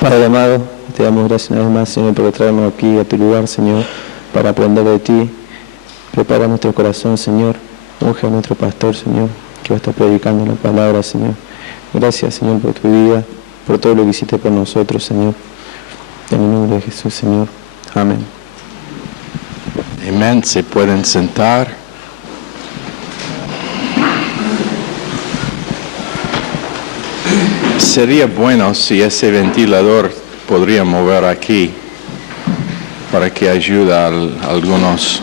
Padre amado, te damos gracias una vez más, Señor, por traernos aquí a tu lugar, Señor, para aprender de ti. Prepara nuestro corazón, Señor. Unge a nuestro pastor, Señor, que va a estar predicando la palabra, Señor. Gracias, Señor, por tu vida, por todo lo que hiciste por nosotros, Señor. En el nombre de Jesús, Señor. Amén. Amén. Se pueden sentar. Sería bueno si ese ventilador podría mover aquí para que ayude a algunos.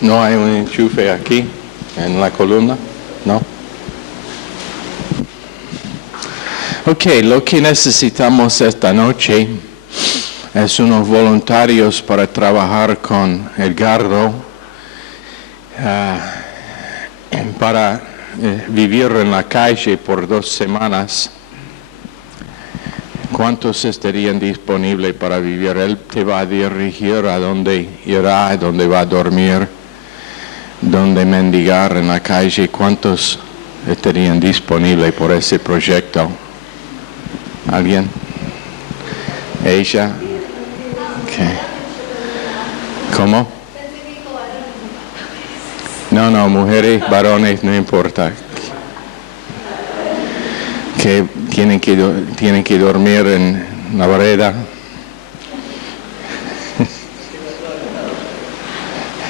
¿No hay un enchufe aquí en la columna? ¿No? Ok, lo que necesitamos esta noche es unos voluntarios para trabajar con Edgardo para vivir en la calle por 2 semanas. ¿Cuántos estarían disponibles para vivir? Él te va a dirigir a dónde irá, a dónde va a dormir, dónde mendigar en la calle. ¿Cuántos estarían disponibles por ese proyecto? ¿Alguien? ¿Ella? Okay. ¿Cómo? No, mujeres, varones, no importa. Que tienen que dormir en la vereda.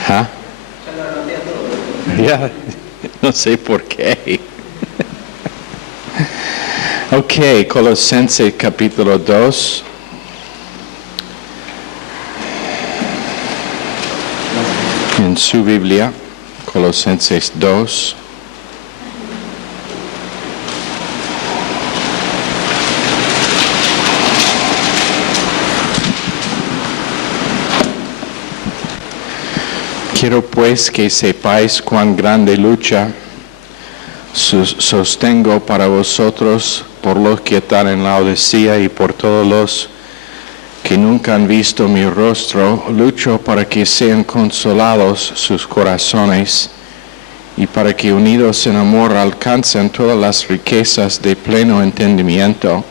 ¿Ah? Ya, no sé por qué. Ok, Colosenses capítulo 2. En su Biblia, Colosenses 2. Quiero pues que sepáis cuán grande lucha sostengo para vosotros por los que están en Laodicea y por todos los que nunca han visto mi rostro. Lucho para que sean consolados sus corazones y para que unidos en amor alcancen todas las riquezas de pleno entendimiento,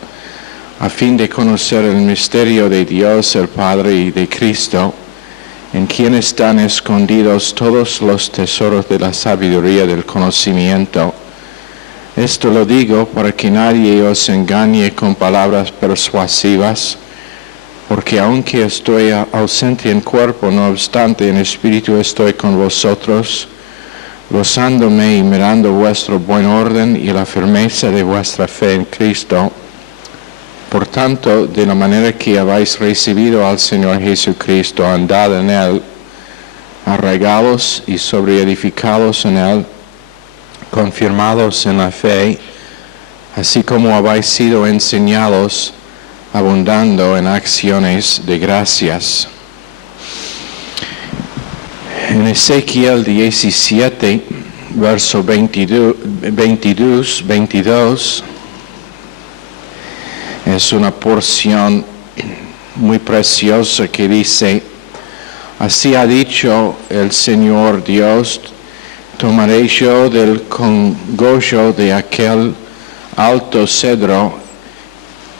a fin de conocer el misterio de Dios el Padre y de Cristo, en quien están escondidos todos los tesoros de la sabiduría del conocimiento. Esto lo digo para que nadie os engañe con palabras persuasivas, porque aunque estoy ausente en cuerpo, no obstante en espíritu estoy con vosotros, gozándome y mirando vuestro buen orden y la firmeza de vuestra fe en Cristo. Por tanto, de la manera que habéis recibido al Señor Jesucristo, andad en Él, arraigados y sobreedificados en Él, confirmados en la fe, así como habéis sido enseñados, abundando en acciones de gracias. En Ezequiel 17, verso 22, es una porción muy preciosa que dice: así ha dicho el Señor Dios, tomaré yo del cogollo de aquel alto cedro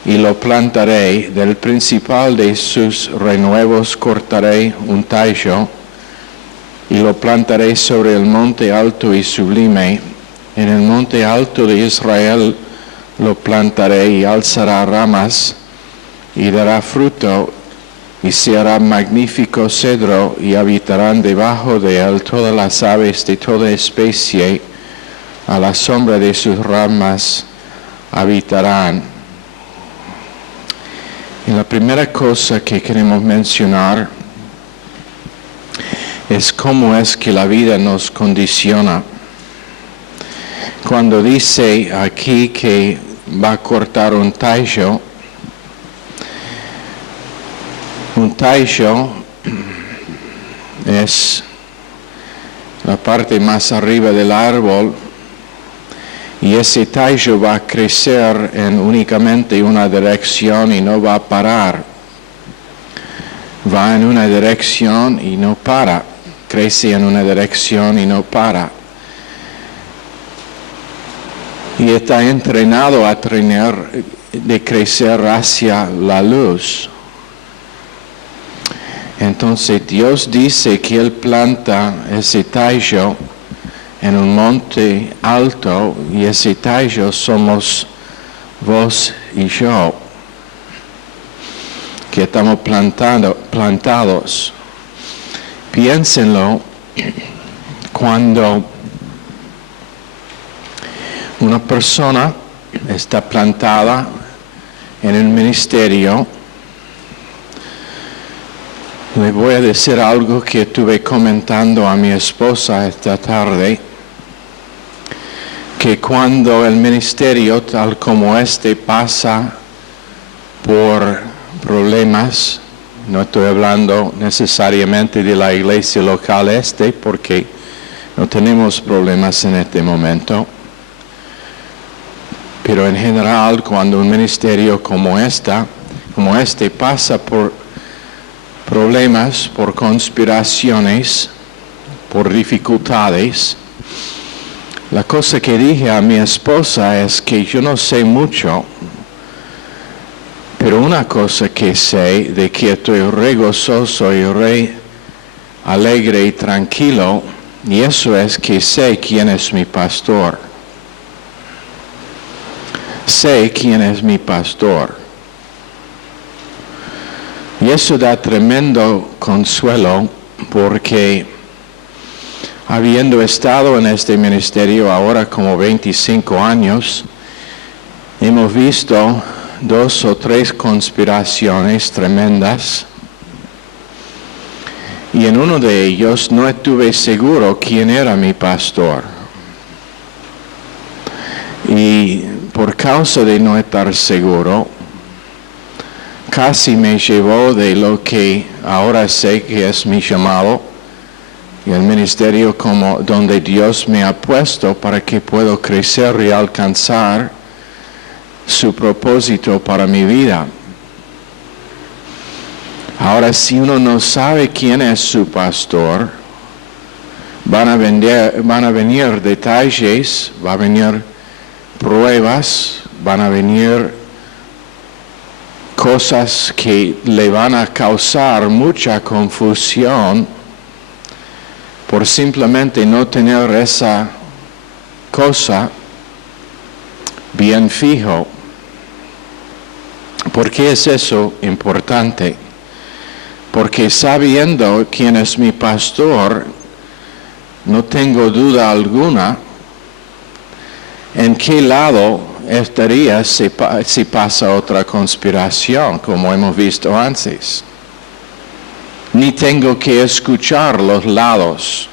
y lo plantaré, del principal de sus renuevos cortaré un tallo y lo plantaré sobre el monte alto y sublime. En el monte alto de Israel lo plantaré y alzará ramas y dará fruto y se hará magnífico cedro y habitarán debajo de él todas las aves de toda especie, a la sombra de sus ramas habitarán. Y la primera cosa que queremos mencionar es cómo es que la vida nos condiciona. Cuando dice aquí que va a cortar un tallo es la parte más arriba del árbol, y ese tallo va a crecer en únicamente una dirección y no va a parar. Va en una dirección y no para. crece en una dirección y no para. Y está entrenado a de crecer hacia la luz. Entonces Dios dice que Él planta ese tallo en un monte alto y ese tallo somos vos y yo, que estamos plantados. Piénsenlo, cuando una persona está plantada en el ministerio, le voy a decir algo que estuve comentando a mi esposa esta tarde, que cuando el ministerio tal como este pasa por problemas, no estoy hablando necesariamente de la iglesia local porque no tenemos problemas en este momento, pero en general cuando un ministerio como este pasa por problemas, por conspiraciones, por dificultades, la cosa que dije a mi esposa es que yo no sé mucho, pero una cosa que sé de que estoy re gozoso y re alegre y tranquilo, y eso es que sé quién es mi pastor. Sé quién es mi pastor. Y eso da tremendo consuelo porque habiendo estado en este ministerio ahora como 25 años, hemos visto 2 o 3 conspiraciones tremendas. Y en uno de ellos no estuve seguro quién era mi pastor. Y por causa de no estar seguro, casi me llevó de lo que ahora sé que es mi llamado y el ministerio como donde Dios me ha puesto para que pueda crecer y alcanzar su propósito para mi vida. Ahora, si uno no sabe quién es su pastor, van a venir detalles, van a venir pruebas, van a venir cosas que le van a causar mucha confusión por simplemente no tener esa cosa bien fijo. ¿Por qué es eso importante? Porque sabiendo quién es mi pastor, no tengo duda alguna en qué lado estaría si pasa otra conspiración, como hemos visto antes. Ni tengo que escuchar los lados.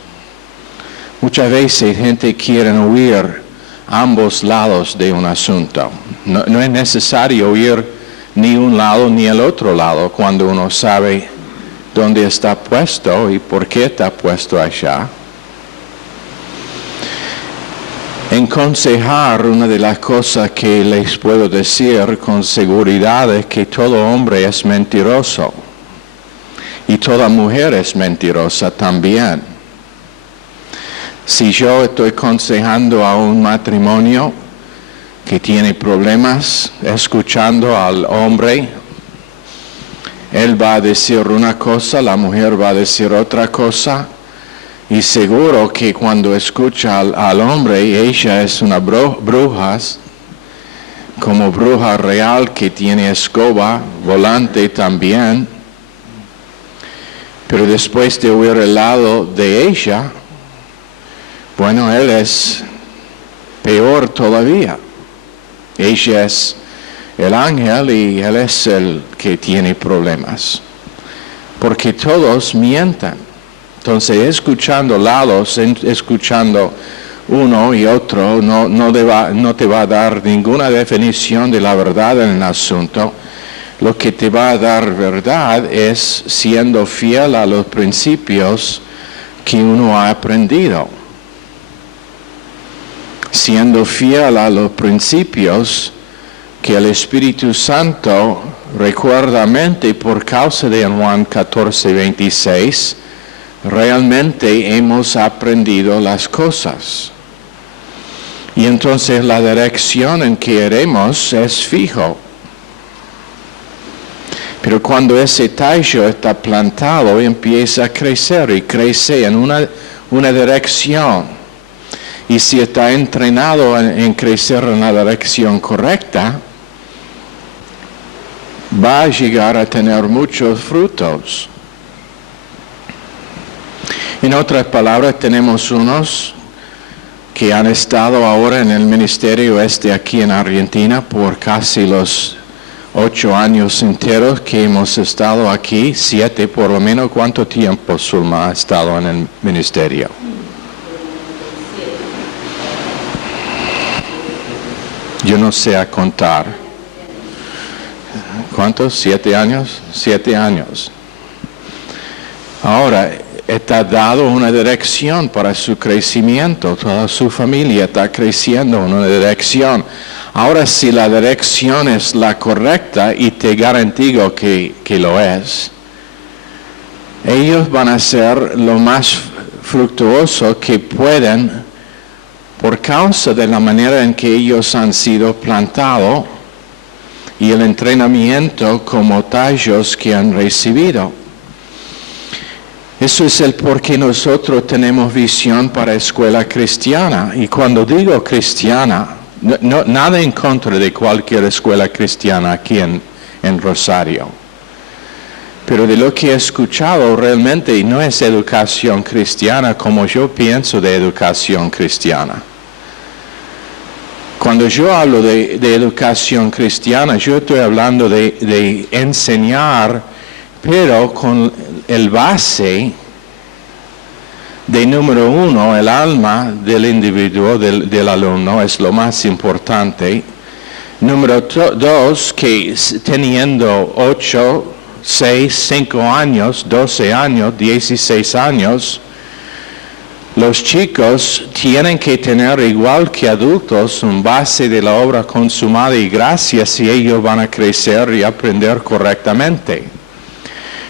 Muchas veces gente quiere oír ambos lados de un asunto. No es necesario oír ni un lado ni el otro lado cuando uno sabe dónde está puesto y por qué está puesto allá. Aconsejar, una de las cosas que les puedo decir con seguridad es que todo hombre es mentiroso y toda mujer es mentirosa también. Si yo estoy aconsejando a un matrimonio que tiene problemas, escuchando al hombre, él va a decir una cosa, la mujer va a decir otra cosa, y seguro que cuando escucha al hombre, ella es una bruja, como bruja real que tiene escoba, volante también, pero después de oír el lado de ella, bueno, él es peor todavía. Ella es el ángel y él es el que tiene problemas, porque todos mienten. Entonces, escuchando lados, escuchando uno y otro, no te va a dar ninguna definición de la verdad en el asunto. Lo que te va a dar verdad es siendo fiel a los principios que uno ha aprendido. Siendo fiel a los principios que el Espíritu Santo recuerda a mente por causa de Juan 14:26, realmente hemos aprendido las cosas. Y entonces la dirección en que iremos es fijo. Pero cuando ese tallo está plantado, empieza a crecer y crece en una dirección. Y si está entrenado en crecer en la dirección correcta, va a llegar a tener muchos frutos. En otras palabras, tenemos unos que han estado ahora en el ministerio aquí en Argentina por casi los 8 años enteros que hemos estado aquí, 7 por lo menos. ¿Cuánto tiempo Zulma ha estado en el ministerio? Yo no sé a contar. ¿Cuántos? 7 años. 7 años. Ahora, está dado una dirección para su crecimiento. Toda su familia está creciendo en una dirección. Ahora, si la dirección es la correcta, y te garantizo que lo es, ellos van a ser lo más fructuoso que pueden por causa de la manera en que ellos han sido plantados y el entrenamiento como tallos que han recibido. Eso es el por qué nosotros tenemos visión para escuela cristiana. Y cuando digo cristiana, nada en contra de cualquier escuela cristiana aquí en Rosario. Pero de lo que he escuchado realmente no es educación cristiana como yo pienso de educación cristiana. Cuando yo hablo de educación cristiana, yo estoy hablando de enseñar, pero con el base de número 1, el alma del individuo, del alumno, es lo más importante. Número 2, que teniendo 8, 6, 5 años, 12 años, 16 años, los chicos tienen que tener, igual que adultos, un base de la obra consumada y gracia si ellos van a crecer y aprender correctamente.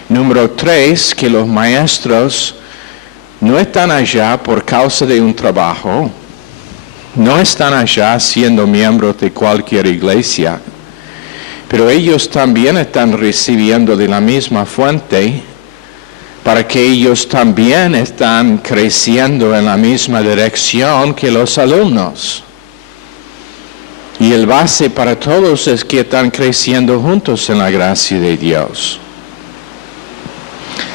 Número 3, que los maestros no están allá por causa de un trabajo, no están allá siendo miembros de cualquier iglesia, pero ellos también están recibiendo de la misma fuente para que ellos también están creciendo en la misma dirección que los alumnos. Y el base para todos es que están creciendo juntos en la gracia de Dios.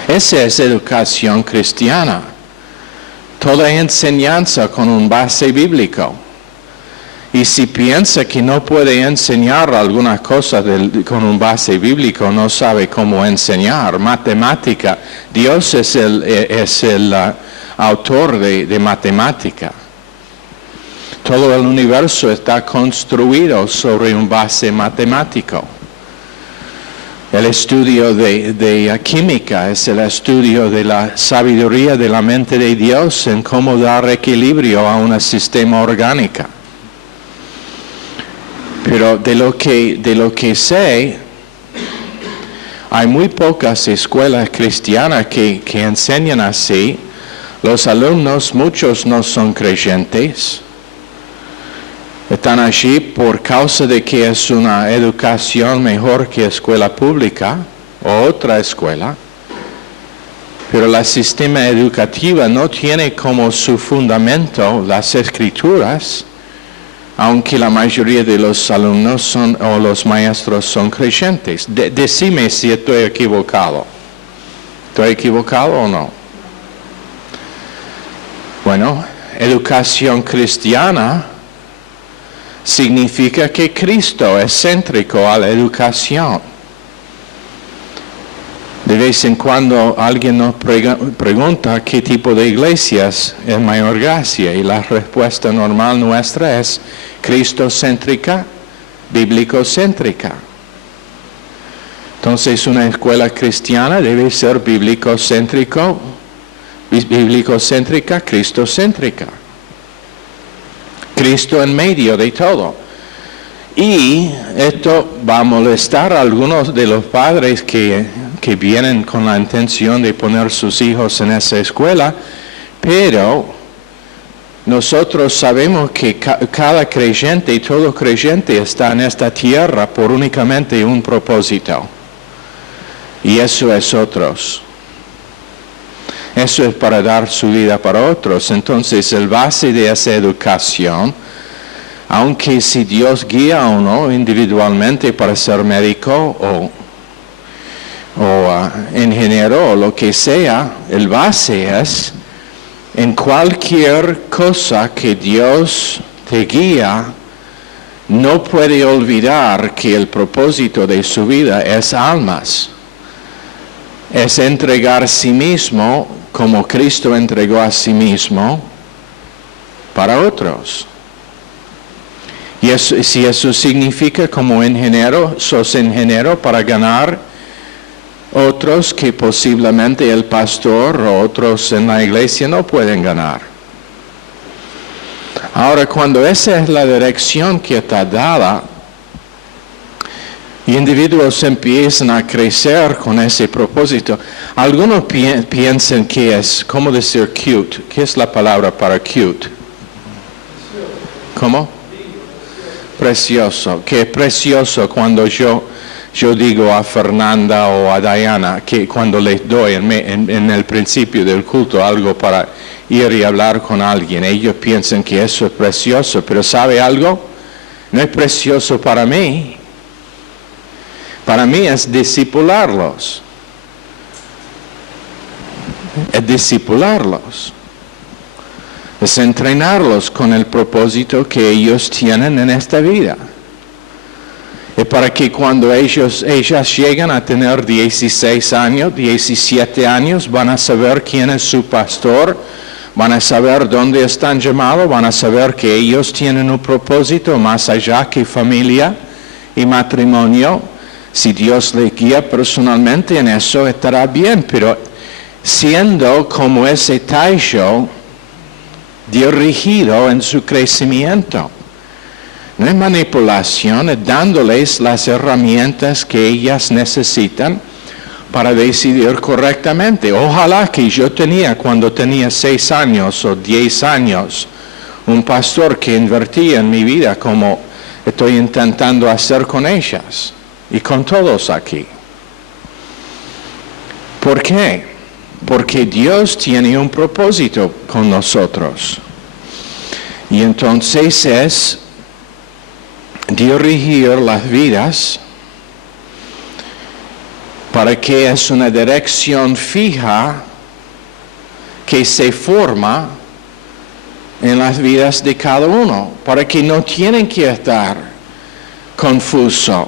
Esa es educación cristiana. Toda enseñanza con un base bíblico. Y si piensa que no puede enseñar algunas cosas con un base bíblico, no sabe cómo enseñar. Matemática, Dios es el autor de matemática. Todo el universo está construido sobre un base matemático. El estudio de química es el estudio de la sabiduría de la mente de Dios en cómo dar equilibrio a un sistema orgánico. Pero de lo que sé, hay muy pocas escuelas cristianas que enseñan así. Los alumnos, muchos no son creyentes. Están allí por causa de que es una educación mejor que escuela pública o otra escuela. Pero el sistema educativo no tiene como su fundamento las escrituras, aunque la mayoría de los alumnos o los maestros son creyentes. Decime si estoy equivocado. ¿Estoy equivocado o no? Bueno, educación cristiana significa que Cristo es céntrico a la educación. De vez en cuando alguien nos pregunta qué tipo de iglesias es mayor gracia, y la respuesta normal nuestra es cristocéntrica, bíblico-céntrica. Entonces una escuela cristiana debe ser bíblico-céntrica, cristocéntrica. Cristo en medio de todo. Y esto va a molestar a algunos de los padres que que vienen con la intención de poner sus hijos en esa escuela, pero nosotros sabemos que cada creyente y todo creyente está en esta tierra por únicamente un propósito. Y eso es otros. Eso es para dar su vida para otros. Entonces, el base de esa educación, aunque si Dios guía a uno individualmente para ser médico o ingeniero o lo que sea, el base es, en cualquier cosa que Dios te guía, no puede olvidar que el propósito de su vida es almas. Es entregar a sí mismo como Cristo entregó a sí mismo para otros. Y si eso significa como ingeniero, sos ingeniero para ganar otros que posiblemente el pastor o otros en la iglesia no pueden ganar. Ahora, cuando esa es la dirección que está dada, y individuos empiezan a crecer con ese propósito, algunos piensan que es, ¿cómo decir cute? ¿Qué es la palabra para cute? ¿Cómo? Precioso. Que precioso cuando yo digo a Fernanda o a Diana que cuando les doy en el principio del culto algo para ir y hablar con alguien, ellos piensan que eso es precioso, pero ¿sabe algo? No es precioso para mí. Para mí es discipularlos. Es discipularlos. Es entrenarlos con el propósito que ellos tienen en esta vida. Es para que cuando ellas llegan a tener 16 años, 17 años, van a saber quién es su pastor, van a saber dónde están llamados, van a saber que ellos tienen un propósito más allá que familia y matrimonio. Si Dios les guía personalmente en eso, estará bien, pero siendo como ese tallo dirigido en su crecimiento. No es manipulación, es dándoles las herramientas que ellas necesitan para decidir correctamente. Ojalá que yo tenía cuando tenía 6 años o 10 años un pastor que invertía en mi vida como estoy intentando hacer con ellas y con todos aquí. ¿Por qué? Porque Dios tiene un propósito con nosotros. Y entonces es dirigir las vidas para que es una dirección fija que se forma en las vidas de cada uno, para que no tienen que estar confusos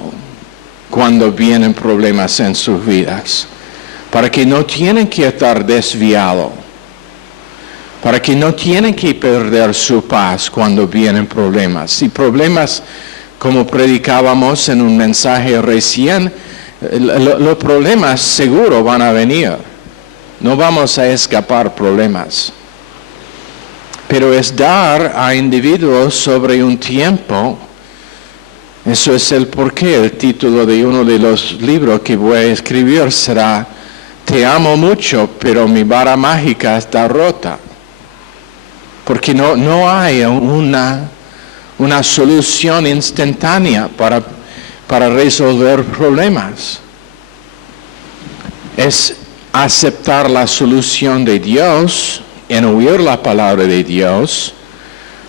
cuando vienen problemas en sus vidas, para que no tienen que estar desviados, para que no tienen que perder su paz cuando vienen problemas. Y problemas, como predicábamos en un mensaje recién, los problemas seguro van a venir. No vamos a escapar problemas. Pero es dar a individuos sobre un tiempo. Eso es el porqué. El título de uno de los libros que voy a escribir será Te amo mucho, pero mi vara mágica está rota. Porque no hay una solución instantánea para resolver problemas. Es aceptar la solución de Dios, en oír la palabra de Dios,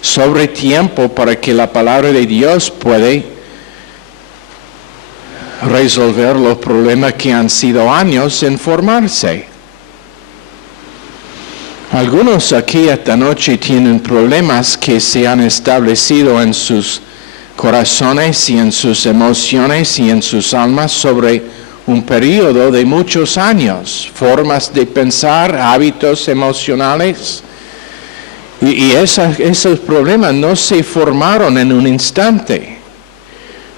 sobre tiempo para que la palabra de Dios puede resolver los problemas que han sido años en formarse. Algunos aquí esta noche tienen problemas que se han establecido en sus corazones y en sus emociones y en sus almas sobre un periodo de muchos años, formas de pensar, hábitos emocionales. Y esos problemas no se formaron en un instante,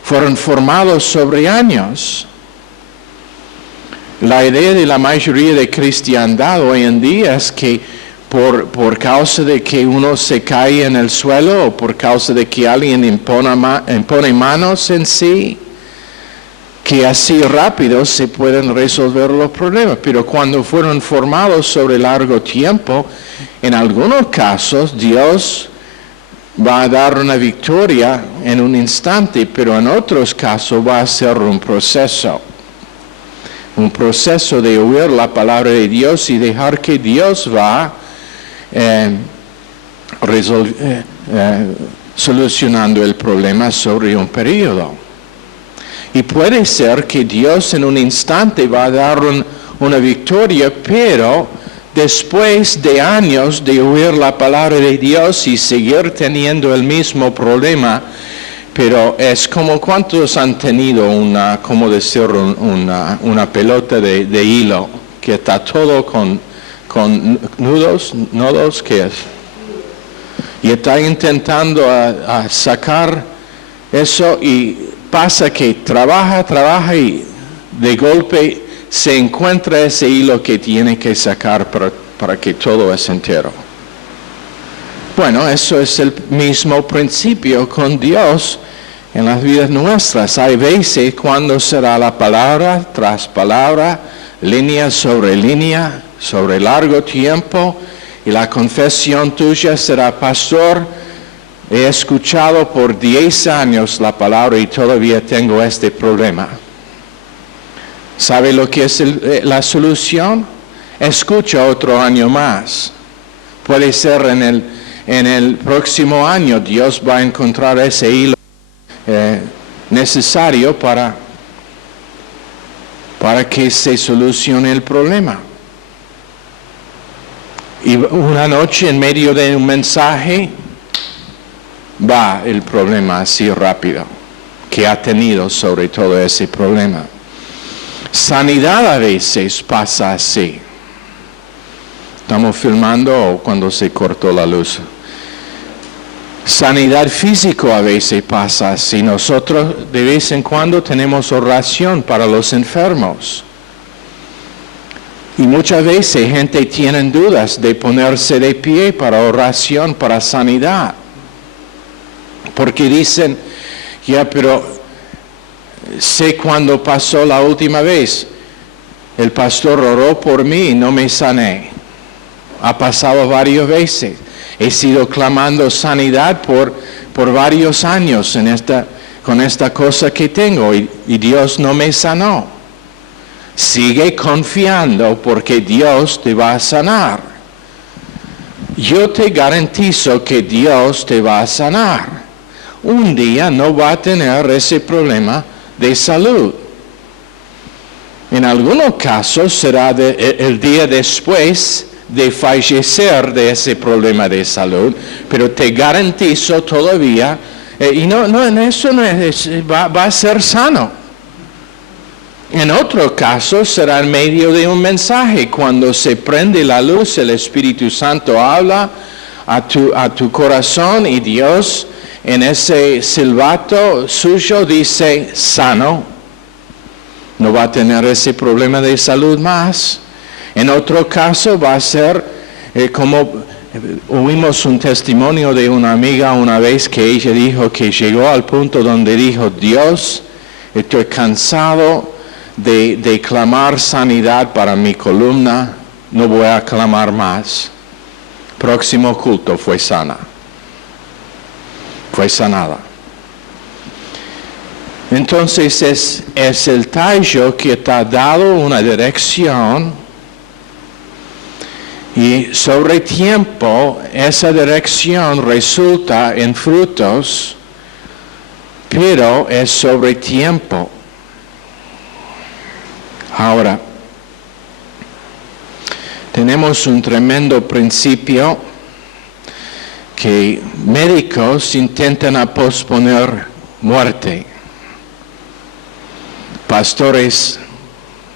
fueron formados sobre años. La idea de la mayoría de cristiandad hoy en día es que por causa de que uno se cae en el suelo o por causa de que alguien impone manos en sí, que así rápido se pueden resolver los problemas, pero cuando fueron formados sobre largo tiempo, en algunos casos Dios va a dar una victoria en un instante, pero en otros casos va a ser un proceso de oír la palabra de Dios y dejar que Dios va solucionando el problema sobre un periodo. Y puede ser que Dios en un instante va a dar una victoria, pero después de años de oír la palabra de Dios y seguir teniendo el mismo problema, pero es como cuántos han tenido una pelota de hilo que está todo con nodos, ¿qué es? Y está intentando a sacar eso y pasa que trabaja y de golpe se encuentra ese hilo que tiene que sacar para que todo es entero. Bueno, eso es el mismo principio con Dios en las vidas nuestras. Hay veces cuando será la palabra tras palabra, línea sobre línea, sobre largo tiempo, y la confesión tuya será: pastor, he escuchado por 10 años la palabra y todavía tengo este problema. ¿Sabe lo que es la solución? Escucha otro año más. Puede ser en el próximo año Dios va a encontrar ese hilo necesario para que se solucione el problema. Y una noche en medio de un mensaje va el problema así rápido que ha tenido sobre todo ese problema. Sanidad a veces pasa así. Estamos filmando cuando se cortó la luz. Sanidad físico a veces pasa así. Nosotros de vez en cuando tenemos oración para los enfermos. Y muchas veces gente tiene dudas de ponerse de pie para oración, para sanidad. Porque dicen, pero sé cuándo pasó la última vez. El pastor oró por mí y no me sané. Ha pasado varias veces. He sido clamando sanidad por varios años con esta cosa que tengo y Dios no me sanó. Sigue confiando porque Dios te va a sanar. Yo te garantizo que Dios te va a sanar. Un día no va a tener ese problema de salud. En algunos casos será el día después de fallecer de ese problema de salud, pero te garantizo todavía, va a ser sano. En otro caso será en medio de un mensaje, cuando se prende la luz, el Espíritu Santo habla a tu corazón y Dios en ese silbato suyo dice sano. No va a tener ese problema de salud más. En otro caso va a ser como oímos un testimonio de una amiga una vez que ella dijo que llegó al punto donde dijo: Dios, estoy cansado de clamar sanidad para mi columna, no voy a clamar más. Próximo culto fue sana. Fue sanada. Entonces es el tallo que te ha dado una dirección y sobre tiempo esa dirección resulta en frutos, pero es sobre tiempo. Ahora, tenemos un tremendo principio que médicos intentan posponer muerte. Pastores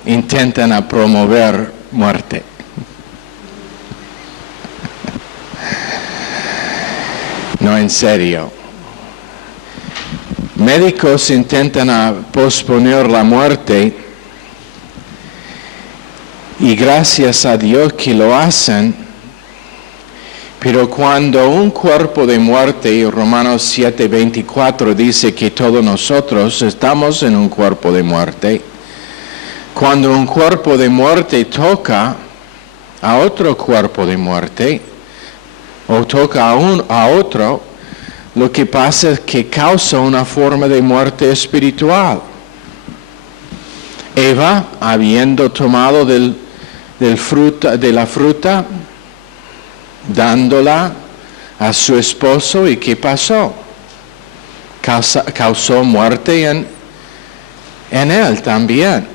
intentan promover muerte. No, en serio. Médicos intentan posponer la muerte y gracias a Dios que lo hacen, Pero cuando un cuerpo de muerte, Romanos 7:24 dice que todos nosotros estamos en un cuerpo de muerte, cuando un cuerpo de muerte toca a otro cuerpo de muerte, o toca a otro, lo que pasa es que causa una forma de muerte espiritual. Eva, habiendo tomado de la fruta, dándola a su esposo, ¿y qué pasó? Causó muerte en él también.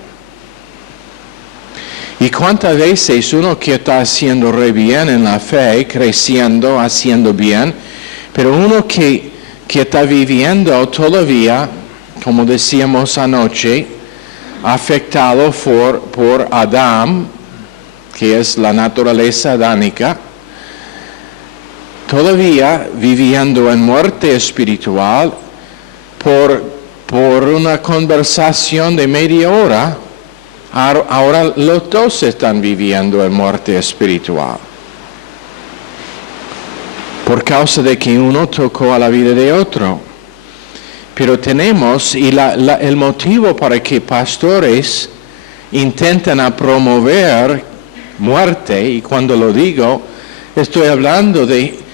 ¿Y cuántas veces uno que está haciendo re bien en la fe, creciendo, haciendo bien, pero uno que está viviendo todavía, como decíamos anoche, afectado por Adán, que es la naturaleza adánica, todavía viviendo en muerte espiritual, por una conversación de media hora, ahora los dos están viviendo en muerte espiritual. Por causa de que uno tocó a la vida de otro. Pero tenemos, y el motivo para que pastores intenten promover muerte, y cuando lo digo, estoy hablando de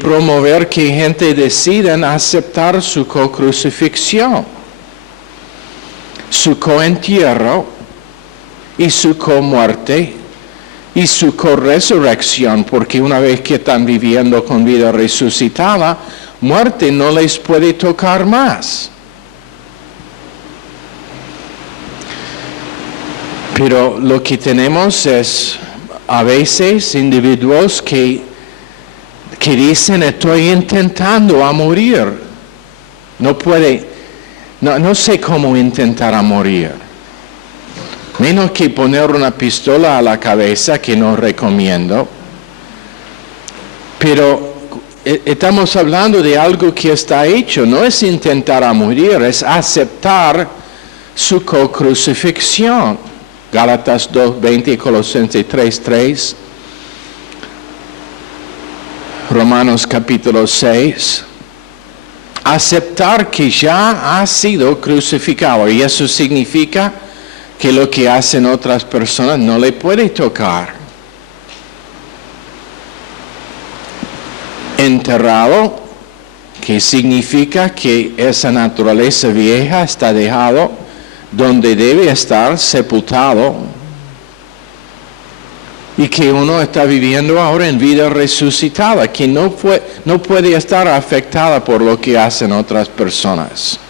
promover que gente decida aceptar su co-crucifixión, su co-entierro y su co-muerte y su co-resurrección, porque una vez que están viviendo con vida resucitada, muerte no les puede tocar más. Pero lo que tenemos es a veces individuos que dicen estoy intentando a morir. No sé cómo intentar a morir. Menos que poner una pistola a la cabeza, que no recomiendo. Pero estamos hablando de algo que está hecho. No es intentar a morir, es aceptar su co-crucifixión. Gálatas 2:20 y Colosenses 3:3. Romanos capítulo 6. Aceptar que ya ha sido crucificado. Y eso significa que lo que hacen otras personas no le puede tocar. Enterrado, que significa que esa naturaleza vieja está dejado donde debe estar, sepultado, y que uno está viviendo ahora en vida resucitada, que no puede estar afectada por lo que hacen otras personas.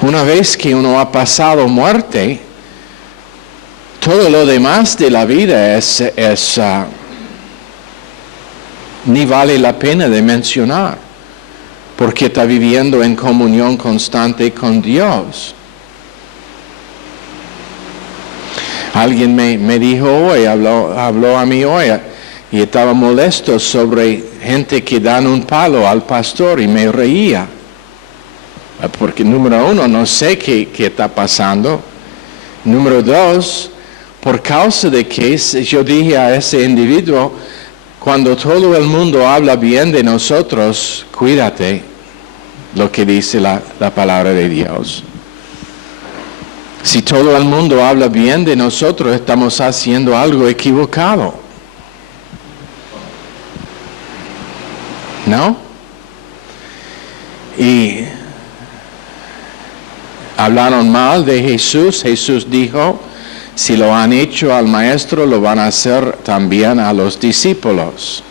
Una vez que uno ha pasado muerte, todo lo demás de la vida ni vale la pena de mencionar, porque está viviendo en comunión constante con Dios. Alguien me dijo hoy, habló a mí hoy, y estaba molesto sobre gente que dan un palo al pastor, y me reía. Porque número uno, no sé qué está pasando. Número dos, por causa de que yo dije a ese individuo, cuando todo el mundo habla bien de nosotros, cuídate lo que dice la palabra de Dios. Si todo el mundo habla bien de nosotros, estamos haciendo algo equivocado. ¿No? Y hablaron mal de Jesús. Jesús dijo, si lo han hecho al maestro, lo van a hacer también a los discípulos.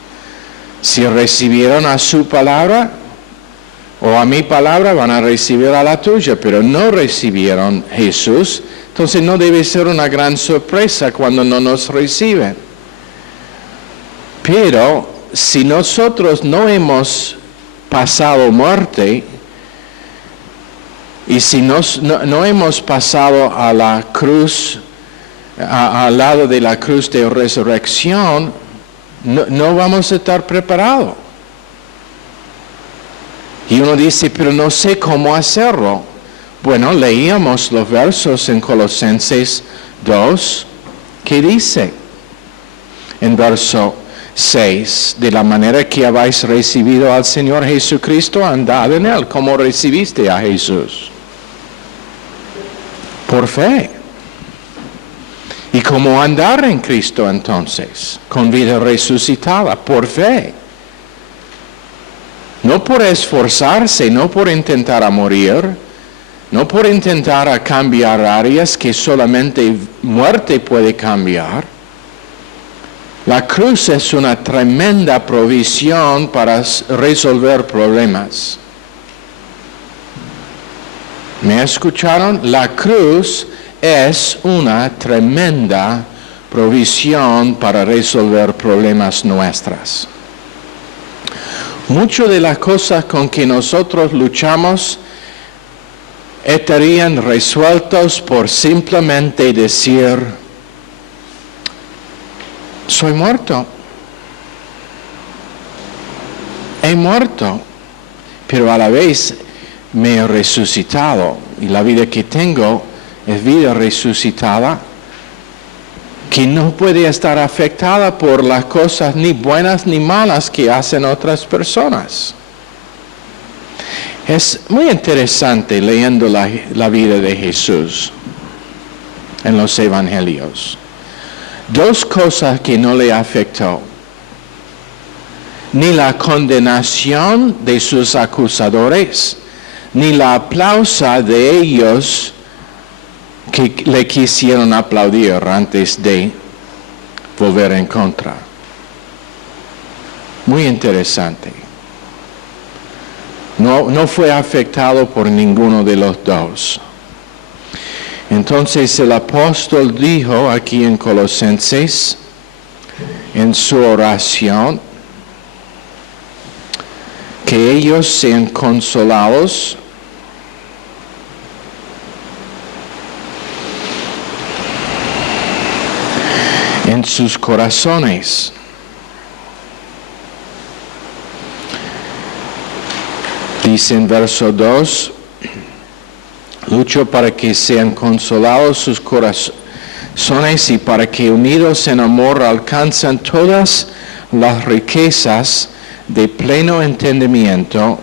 Si recibieron a su palabra o a mi palabra, van a recibir a la tuya, pero no recibieron Jesús. Entonces no debe ser una gran sorpresa cuando no nos reciben. Pero si nosotros no hemos pasado muerte, y si no hemos pasado a la cruz, al lado de la cruz de resurrección, no vamos a estar preparados. Y uno dice, pero no sé cómo hacerlo. Bueno, leíamos los versos en Colosenses 2, que dice, en verso 6, de la manera que habéis recibido al Señor Jesucristo, andad en Él, como recibiste a Jesús. Por fe. ¿Y cómo andar en Cristo entonces? Con vida resucitada, por fe. No por esforzarse, no por intentar a morir, no por intentar a cambiar áreas que solamente muerte puede cambiar. La cruz es una tremenda provisión para resolver problemas. ¿Me escucharon? La cruz es una tremenda provisión para resolver problemas nuestras. Muchas de las cosas con que nosotros luchamos estarían resueltos por simplemente decir, soy muerto. He muerto, pero a la vez me he resucitado. Y la vida que tengo es vida resucitada, que no puede estar afectada por las cosas ni buenas ni malas que hacen otras personas. Es muy interesante leyendo la vida de Jesús en los evangelios. Dos cosas que no le afectó: ni la condenación de sus acusadores, ni la aplauso de ellos que le quisieron aplaudir antes de volver en contra. Muy interesante. No fue afectado por ninguno de los dos. Entonces el apóstol dijo aquí en Colosenses, en su oración, que ellos sean consolados en sus corazones. Dice en verso 2, lucho para que sean consolados sus corazones y para que unidos en amor alcancen todas las riquezas de pleno entendimiento,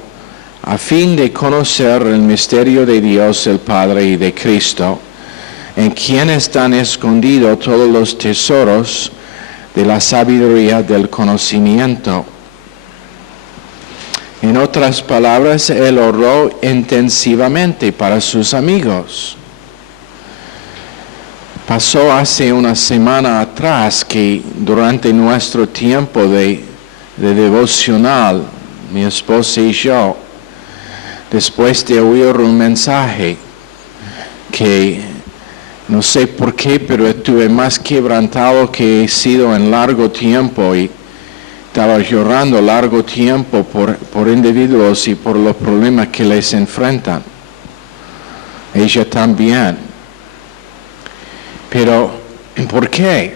a fin de conocer el misterio de Dios el Padre y de Cristo, en quien están escondidos todos los tesoros de la sabiduría del conocimiento. En otras palabras, él oró intensivamente para sus amigos. Pasó hace una semana atrás que durante nuestro tiempo de devocional, mi esposa y yo, después de oír un mensaje que no sé por qué, pero estuve más quebrantado que he sido en largo tiempo y estaba llorando largo tiempo por individuos y por los problemas que les enfrentan. Ella también. Pero, ¿por qué?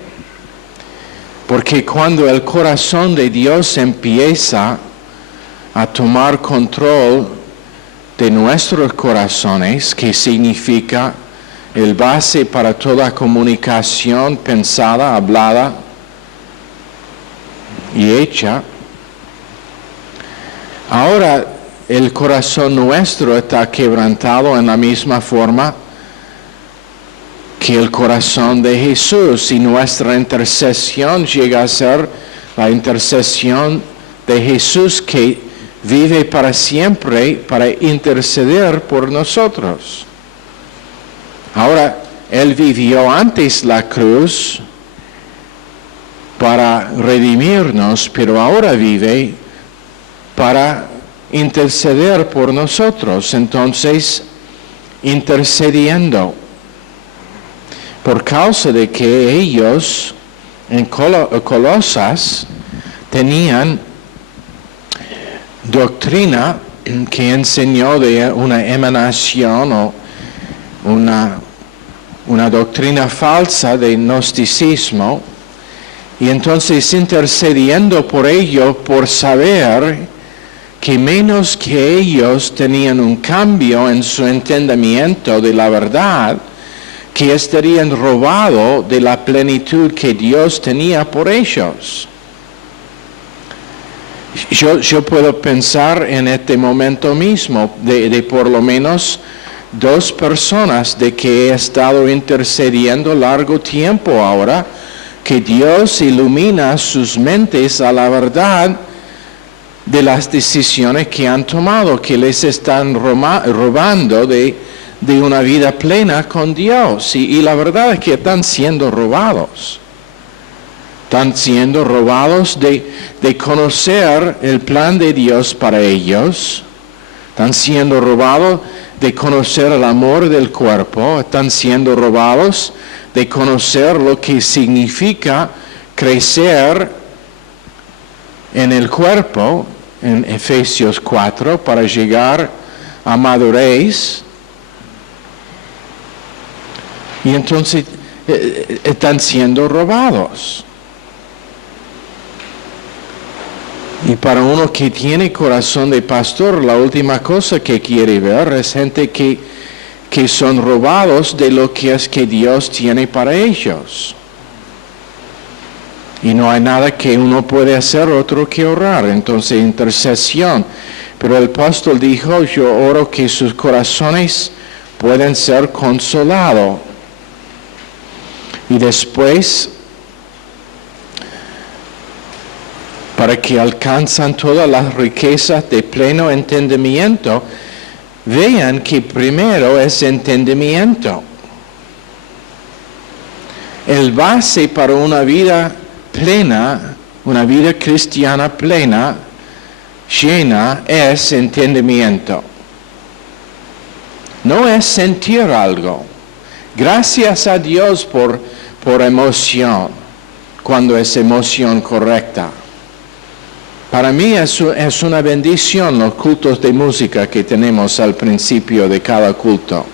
Porque cuando el corazón de Dios empieza a tomar control de nuestros corazones, que significa el base para toda comunicación pensada, hablada y hecha, ahora el corazón nuestro está quebrantado en la misma forma que el corazón de Jesús, y nuestra intercesión llega a ser la intercesión de Jesús, que vive para siempre para interceder por nosotros. Ahora, Él vivió antes la cruz para redimirnos, pero ahora vive para interceder por nosotros. Entonces, intercediendo, por causa de que ellos en Colosas tenían doctrina que enseñó de una emanación o una doctrina falsa de gnosticismo, y entonces intercediendo por ello, por saber que menos que ellos tenían un cambio en su entendimiento de la verdad, que estarían robados de la plenitud que Dios tenía por ellos. Yo puedo pensar en este momento mismo de por lo menos 2 personas de que he estado intercediendo largo tiempo ahora, que Dios ilumina sus mentes a la verdad de las decisiones que han tomado, que les están robando de una vida plena con Dios. Y la verdad es que están siendo robados. Están siendo robados de conocer el plan de Dios para ellos. Están siendo robados de conocer el amor del cuerpo. Están siendo robados de conocer lo que significa crecer en el cuerpo, en Efesios 4, para llegar a madurez. Y entonces están siendo robados. Y para uno que tiene corazón de pastor, la última cosa que quiere ver es gente que son robados de lo que es que Dios tiene para ellos. Y no hay nada que uno puede hacer otro que orar. Entonces, intercesión. Pero el apóstol dijo, yo oro que sus corazones pueden ser consolados. Y después, para que alcanzan todas las riquezas de pleno entendimiento, vean que primero es entendimiento. El base para una vida plena, una vida cristiana plena, llena, es entendimiento. No es sentir algo. Gracias a Dios por emoción, cuando es emoción correcta. Para mí es una bendición los cultos de música que tenemos al principio de cada culto.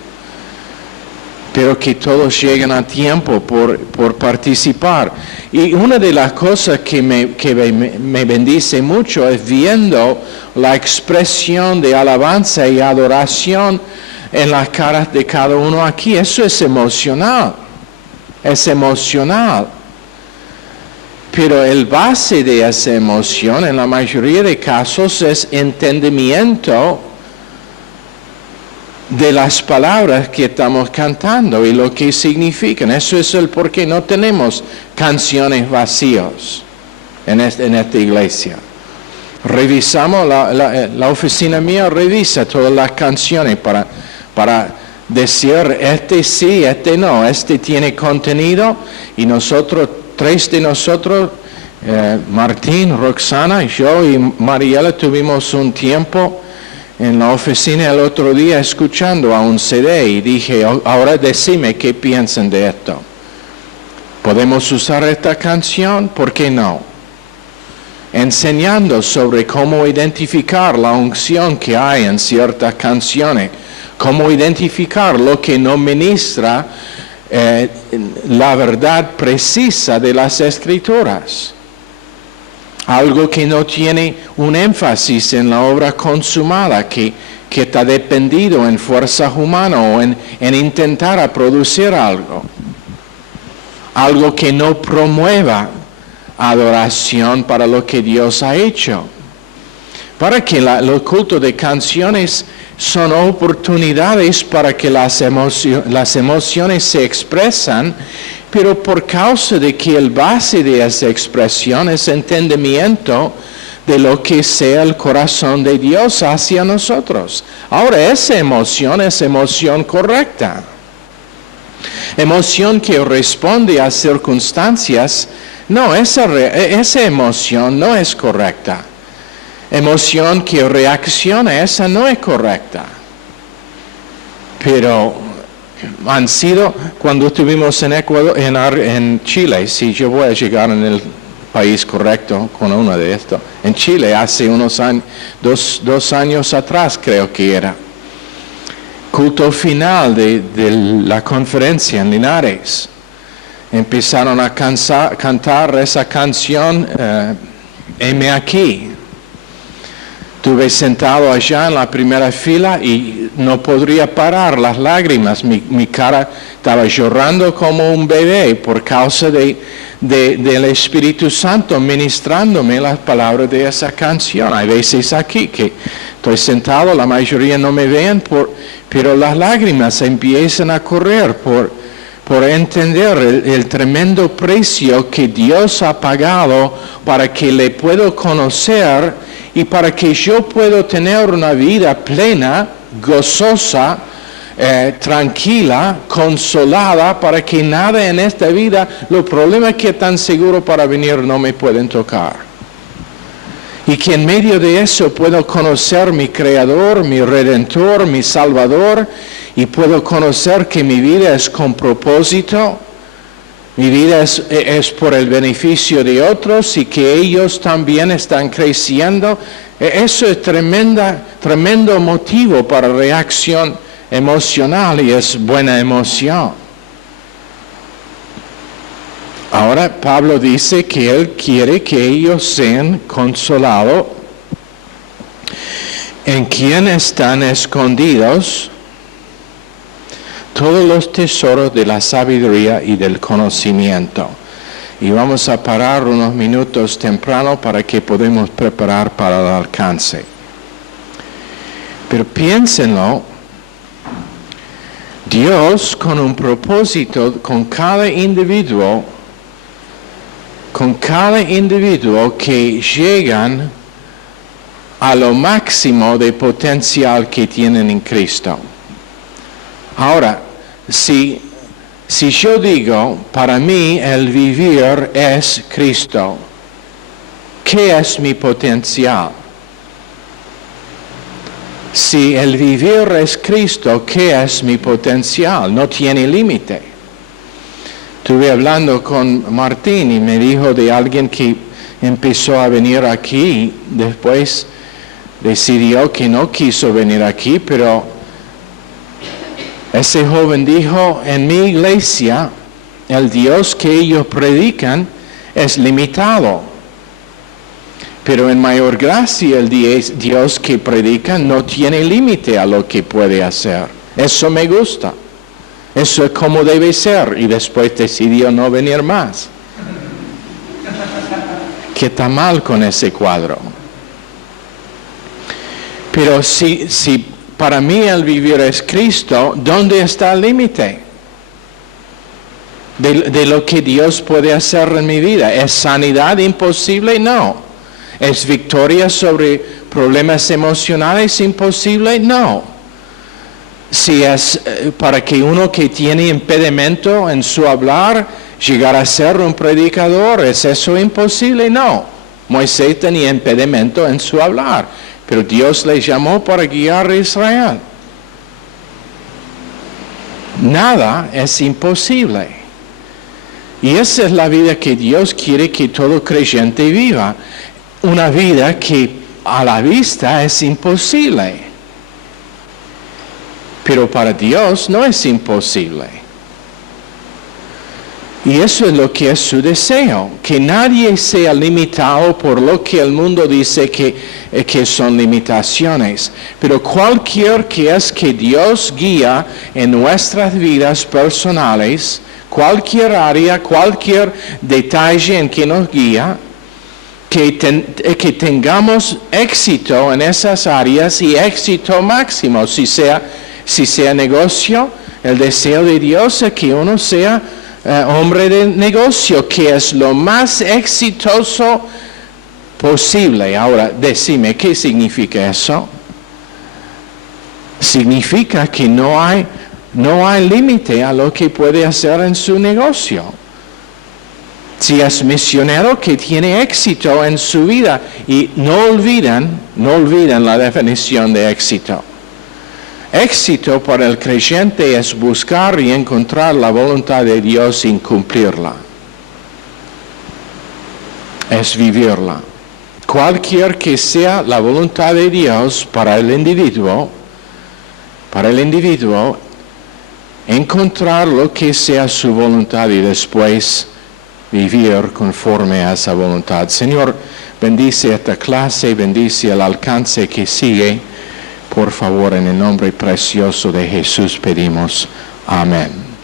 Pero que todos lleguen a tiempo por participar. Y una de las cosas que me bendice mucho es viendo la expresión de alabanza y adoración en las caras de cada uno aquí. Eso es emocional. Es emocional. Pero el base de esa emoción en la mayoría de casos es entendimiento de las palabras que estamos cantando y lo que significan. Eso es el por qué no tenemos canciones vacías en esta iglesia. Revisamos, la oficina mía revisa todas las canciones para decir este sí, este no, este tiene contenido, y nosotros, 3 de nosotros, Martín, Roxana, yo y Mariela, tuvimos un tiempo en la oficina el otro día escuchando a un CD y dije, ahora decime qué piensan de esto. ¿Podemos usar esta canción? ¿Por qué no? Enseñando sobre cómo identificar la unción que hay en ciertas canciones, cómo identificar lo que no ministra la verdad precisa de las Escrituras. Algo que no tiene un énfasis en la obra consumada, que está dependido en fuerzas humanas o en intentar producir algo. Algo que no promueva adoración para lo que Dios ha hecho. Para que los cultos de canciones son oportunidades para que las emociones se expresan, pero por causa de que el base de esa expresión es entendimiento de lo que sea el corazón de Dios hacia nosotros. Ahora, esa emoción es emoción correcta. Emoción que responde a circunstancias, no, esa emoción no es correcta. Emoción que reacciona, esa no es correcta. Pero han sido, cuando estuvimos en Ecuador, en Chile, si yo voy a llegar en el país correcto con uno de estos, en Chile hace unos años, dos años atrás creo que era, culto final de la conferencia en Linares, empezaron a cantar esa canción, heme aquí. Estuve sentado allá en la primera fila y no podría parar las lágrimas. Mi cara estaba llorando como un bebé por causa del Espíritu Santo ministrándome las palabras de esa canción. Hay veces aquí que estoy sentado, la mayoría no me ven, pero las lágrimas empiezan a correr por entender el tremendo precio que Dios ha pagado para que le puedo conocer y para que yo pueda tener una vida plena, gozosa, tranquila, consolada, para que nada en esta vida, los problemas que están seguros para venir no me pueden tocar. Y que en medio de eso puedo conocer mi Creador, mi Redentor, mi Salvador, y puedo conocer que mi vida es con propósito, mi vida es por el beneficio de otros y que ellos también están creciendo. Eso es tremendo motivo para reacción emocional y es buena emoción. Ahora Pablo dice que él quiere que ellos sean consolados en quien están escondidos todos los tesoros de la sabiduría y del conocimiento. Y vamos a parar unos minutos temprano para que podamos preparar para el alcance. Pero piénsenlo, Dios con un propósito con cada individuo que llegan a lo máximo de potencial que tienen en Cristo. Ahora, si yo digo, para mí el vivir es Cristo, ¿qué es mi potencial? Si el vivir es Cristo, ¿qué es mi potencial? No tiene límite. Estuve hablando con Martín y me dijo de alguien que empezó a venir aquí, después decidió que no quiso venir aquí, pero ese joven dijo, en mi iglesia, el Dios que ellos predican es limitado. Pero en mayor gracia, el Dios que predican no tiene límite a lo que puede hacer. Eso me gusta. Eso es como debe ser. Y después decidió no venir más. ¿Qué está mal con ese cuadro? Pero si para mí el vivir es Cristo, ¿dónde está el límite de lo que Dios puede hacer en mi vida? ¿Es sanidad imposible? No. ¿Es victoria sobre problemas emocionales imposible? No. Si es para que uno que tiene impedimento en su hablar llegar a ser un predicador, ¿es eso imposible? No. Moisés tenía impedimento en su hablar, pero Dios le llamó para guiar a Israel. Nada es imposible. Y esa es la vida que Dios quiere que todo creyente viva. Una vida que a la vista es imposible. Pero para Dios no es imposible. Y eso es lo que es su deseo, que nadie sea limitado por lo que el mundo dice que son limitaciones. Pero cualquier que es que Dios guía en nuestras vidas personales, cualquier área, cualquier detalle en que nos guía, que tengamos éxito en esas áreas y éxito máximo. Si sea negocio, el deseo de Dios es que uno sea hombre de negocio, que es lo más exitoso posible. Ahora, decime, ¿qué significa eso? Significa que no hay límite a lo que puede hacer en su negocio. Si es misionero, que tiene éxito en su vida. Y no olviden la definición de éxito. Éxito para el creyente es buscar y encontrar la voluntad de Dios sin cumplirla. Es vivirla. Cualquier que sea la voluntad de Dios para el individuo, encontrar lo que sea su voluntad y después vivir conforme a esa voluntad. Señor, bendice esta clase, bendice el alcance que sigue. Por favor, en el nombre precioso de Jesús pedimos. Amén.